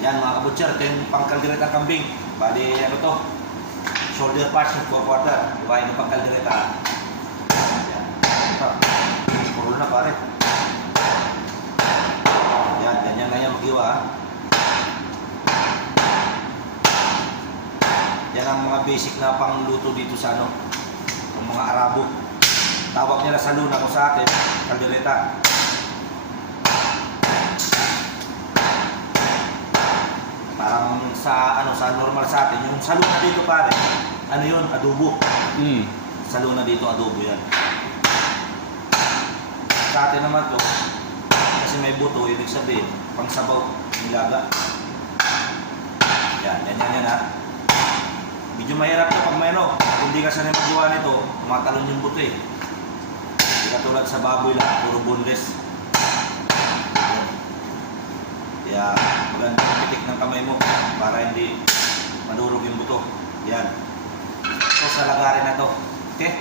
Yan mga kabutcher, ito yung pangkaldereta ng kambing. Bali, ano to? Shoulder parts ng 4/4. Ibahin ng pangkaldereta. Yan. Ito. Puro na pare. Yan, ganyan lang yan mag-iwa ha. Yan ang mga basic na pangluto dito sa ano, ng mga Arabo. Tawag nila sa luna kung sa atin, kaldereta. Parang sa ano, sa normal sa atin, yung sa luna dito pare, ano yun, adobo. Sa luna dito adobo yan. Sa atin naman to, kasi may buto, ibig sabihin, pang sabaw, nilaga. Yan, yan ha. Medyo mahirap ito pag may ano, kung hindi ka sanay magawa nito, tumatalon yung buto eh. Hindi katulad sa baboy lang, puro boneless. Kaya maganda ang pitik ng kamay mo para hindi madurog yung buto. Yan. Ito sa lagarin na to. Okay?